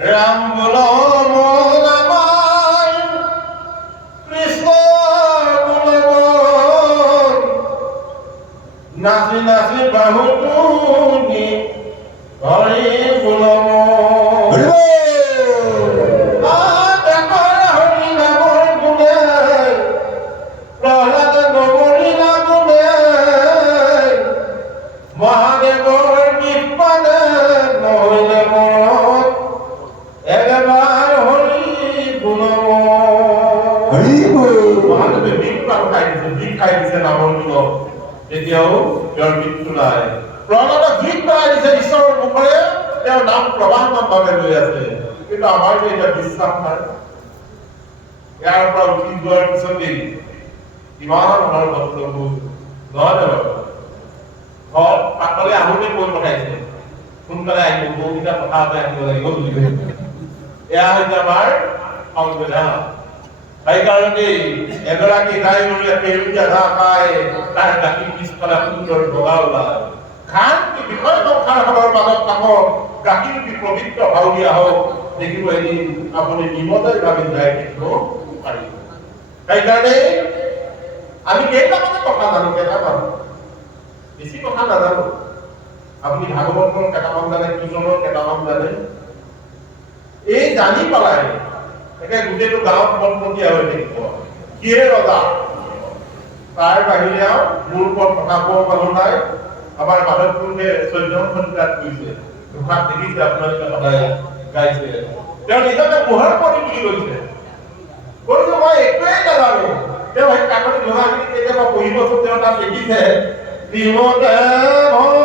রাম বলো। নাচি নাচি বাহু টুনি হরি বলো গুণমত। মহাদেৱে বিষ পান খাই দিছে বিষ খাই দিছে নামৰ গুণত তেতিয়াও তেওঁৰ মৃত্যু নাই। প্ৰহ্লাদক বিষ পেলাই দিছে ঈশ্বৰৰ তেওঁৰ নাম প্ৰবাহমান ভাৱে লৈ আছে। কিন্তু আমাৰ যে এতিয়া বিশ্বাস নাই, ইয়াৰ পৰা উঠি যোৱাৰ পিছতেই ইমান আমাৰ ভক্তবোৰ নহয় জানো? ঘৰত পাতলে আহোঁতে কৈ পঠাইছে। সোনকালে আহিব বহুকেইটা কথা আছে আহিব লাগিব বুলি কৈছে এয়া হৈছে আমাৰ সংবিধান ভাৱৰীয়া হওক দেখিব এদিন আপুনি নিমতে ভাবি সেইকাৰণে আমি কেইটামানে কথা জানো কেইটামান বেছি কথা নাজানো। আপুনি ভাগৱতৰ কেইটামান জানে কীৰ্তনৰ কেইটামান জানে? এই জানি পেলাই একে গোটেইটো গাঁৱত কটকটীয়া হৈ থাকিব কিহে ৰজা? তাৰ বাহিৰে আৰু মোৰ ওপৰত কোৱা মানুহ নাই। আমাৰ মাধৱপুৰে চৈধ্যখন তাত কৰিছে দুখাত দেখিছে আপোনালোকে সদায় গাইছে। তেওঁ নিজকে মোহৰ কৰি তুলি গৈছে কৈছে, মই একোৱেই নাজানো। তেওঁ সেই কাকতি ঘোষাখিনি কেতিয়াবা পঢ়িবচোন তেওঁ তাত লিখিছে ভকতি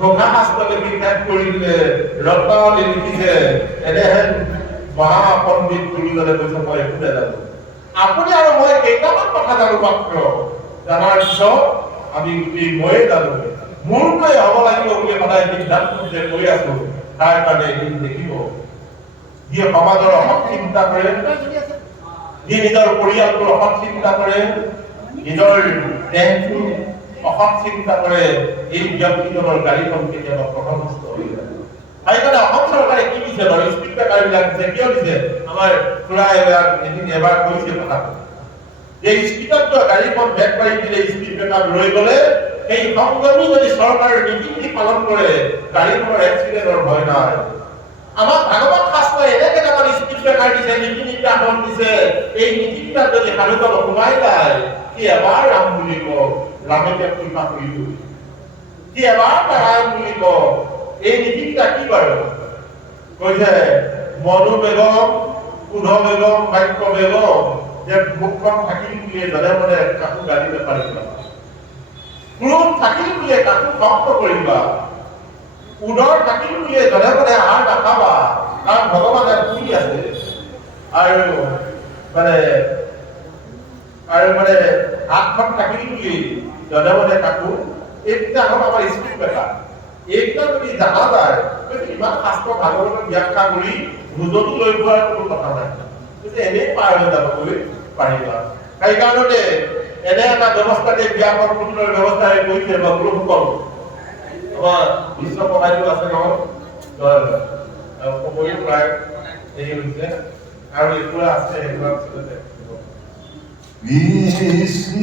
ঘোষা বিখ্যাত কৰি ৰত্নাৱলী লিখিছে এনেহেন মহাপণ্ডিত বুলি গলে কৈছে মই একো নাজানো আপুনি আৰু মই কেইটামান কথা জানো মাত্ৰ। জনাৰ পিছত আমি গোটেই ময়ে জানো। মোৰটোৱে হ'ব লাগিব বুলি সদায় সিদ্ধান্ত যে কৈ আছো। তাৰ কাৰণে এদিন দেখিব যিয়ে সমাজৰ অসৎ চিন্তা কৰে যি নিজৰ পৰিয়ালটোৰ অসৎ চিন্তা কৰে নিজৰ দেহটো অসৎ চিন্তা কৰে এই ব্যক্তিজনৰ গাড়ীখন কেতিয়াবা প্ৰথমস্থ হৈ যায়। কি দিছে? সেই সংযমী যদি চৰকাৰৰ নীতি পালন কৰে, গাড়ীখনৰ এক্সিডেণ্টৰ ভয় নাই। আমাক ভাগৱত শাস্ত্ৰই এনে কেইটামান স্পীড ব্ৰেকাৰ দিছে, নীতি নিৰ্দেশন দিছে। এই নীতি কেইটাত যদি সাধুতল সোমাই যায় সি এবাৰ ৰাম বুলি কওক ৰামে তেওঁক কৃপা কৰিব সি এবাৰ নাৰায়ণ বুলি কওক এই নীতি কেইটা কি বাৰু? কৈছে মনু বেগম কুধ বেগম বাক্য বেগম যে মুখখন থাকিল বুলিয়ে জনে মনে কাকো গালি নেপাৰিবা। ক্ৰোধ থাকিল বুলিয়ে কাকো ভক্ত কৰিবা। উদৰ থাকিল বুলিয়ে জনে মনে আহাৰ নাখাবা, কাৰণ ভগৱানে শুই আছে? আৰু মানে আৰু মানে হাতখন থাকিল বুলি মনে কাকো এইকেইটা হ'ল আমাৰ স্পীড ব্ৰেকাৰ এইকেইটা যদি জানা যায় তেতিয়া ইমান শাস্ত্ৰ ভাগৱতৰ ব্যাখ্যা কৰি ভোজতো লৈ পোৱাৰ কোনো কথা নাই। তেতিয়া এনেই পাৰ হৈ যাবলৈ পাৰিবা। সেইকাৰণতে এনে এটা ব্যৱস্থাতে সুন্দৰ ব্যৱস্থাৰে কৰিছে ভক্তসকল আমাৰ বিশ্ব পঢ়াইটো আছে নহয়। জয় সময় প্ৰায় হেৰি আৰু একুৰা আছে একুৰা পিছতে কৃষ্ণ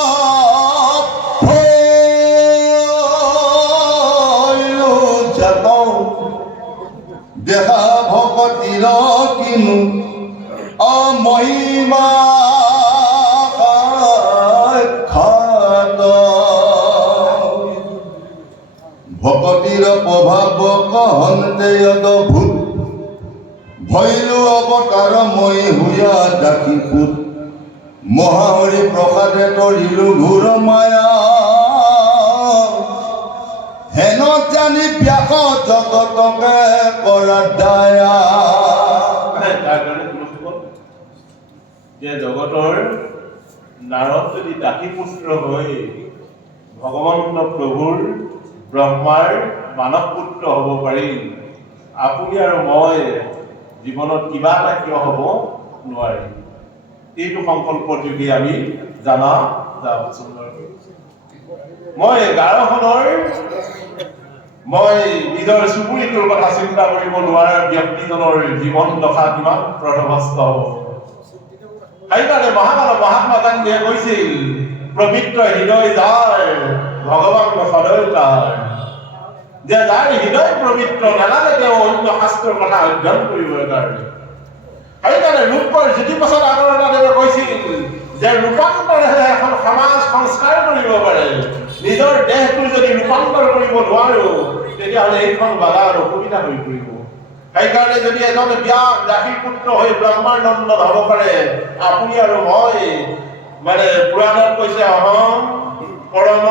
কিনো অমহিমা খাত ভকতিৰ প্ৰভাৱ কহন্তে অদ্ভুত ভৈলো অৱতাৰ মই হুয়া দাসী পুত মহাহৰি প্ৰসাদে তৰিলো ঘোৰ মায়া জগতৰ নাৰদ যদি দাসী পুত্ৰ হৈ ভগৱন্ত প্ৰভুৰ ব্ৰহ্মাৰ মানৱ পুত্ৰ হ'ব পাৰি আপুনি আৰু মই জীৱনত কিবা এটা কিয় হ'ব নোৱাৰি এইটো সংকল্প যোগে আমি জানা যাওঁ সুন্দৰকৈ মই গাঁওখনৰ মই নিজৰ চুবুৰীটোৰ কথা চিন্তা কৰিব নোৱাৰা ব্যক্তিজনৰ জীৱন দশা কিমান হ'ব। সেইকাৰণে মহামানৱ মহাত্মা গান্ধীয়ে কৈছিল পবিত্ৰ হৃদয় যাৰ ভগৱান সদয় তাৰ। যে যাৰ হৃদয় পবিত্ৰ নালাগে তেওঁ অন্য শাস্ত্ৰৰ কথা অধ্যয়ন কৰিবৰ কাৰণে সেইকাৰণে ৰূপৰ জ্যোতিপ্ৰসাদ আগৰৱালাদেৱে কৈছিল যে ৰূপান্তৰেহে এখন সমাজ সংস্কাৰ কৰিব পাৰে নিজৰ দেহটো যদি ৰূপান্তৰ কৰিব নোৱাৰো তেতিয়াহ'লে এইখন বাগান অসুবিধা হৈ পৰিব। সেইকাৰণে যদি এজন বিয়া দাসী পুত্ৰ হৈ ব্ৰহ্মানন্দ হ'ব পাৰে আপুনি আৰু মই মানে পুৰাণত কৈছে অহম পৰম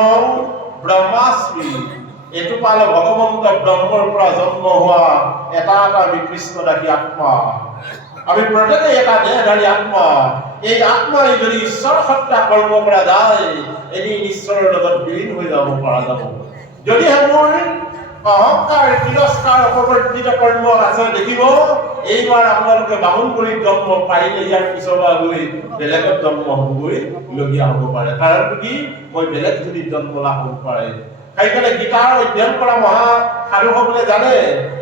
ব্ৰহ্মাস্মি। এইটো পালে ভগৱন্ত ব্ৰহ্মৰ পৰা জন্ম হোৱা এটা এটা আমি কৃষ্ণ দাসী আত্মা। আমি প্ৰত্যেকে এটা দেহধাৰী আত্মা। এই আত্মাই যদি ঈশ্বৰ সত্তা কৰ্ম কৰা যায় এদিন ঈশ্বৰৰ লগত বিলীন হৈ যাব পৰা যাব। যদিহে মোৰ অহংকাৰ তিৰস্কাৰ অপৱৰ্তিত কৰ্ম আছে, দেখিব এইবাৰ আপোনালোকে বামুণ কৰি জন্ম পাৰিলে ইয়াৰ পিছৰ পৰা গৈ বেলেগত জন্ম হ'বগৈ লগীয়া হ'ব পাৰে। কাৰণটো কি, মই বেলেগ যদি জন্ম লাভ হ'ব পাৰে সেইকাৰণে গীতাৰ অধ্যয়ন কৰা মহা সাধুসকলে জানে,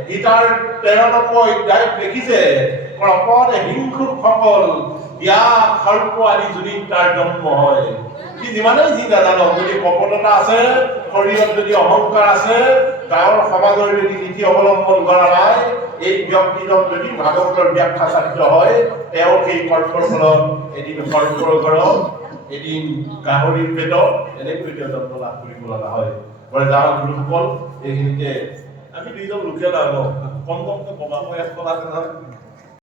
গীতাৰ তেৰ নম্বৰ অধ্যায়ত লিখিছে ক্ৰপদ হিংসুকসকল আদি যদি তাৰ জন্ম হয়, সি যিমানেই যি নাজানক যদি কপটতা আছে, শৰীৰত যদি অহংকাৰ আছে, গাঁৱৰ সমাজৰ যদি নীতি অৱলম্বন কৰা নাই, এই ব্যক্তিজন যদি ভাগৱতৰ ব্যাখ্যাচাৰ্য হয়, তেওঁ সেই কৰ্মৰ ঘৰত, এদিন গাহৰিৰ পেটত এনেকৈ জন্ম লাভ কৰিব লগা হয়। আমি দুইজন লোকে লাভ কম কমকৈ কমাব লাখ নহয়।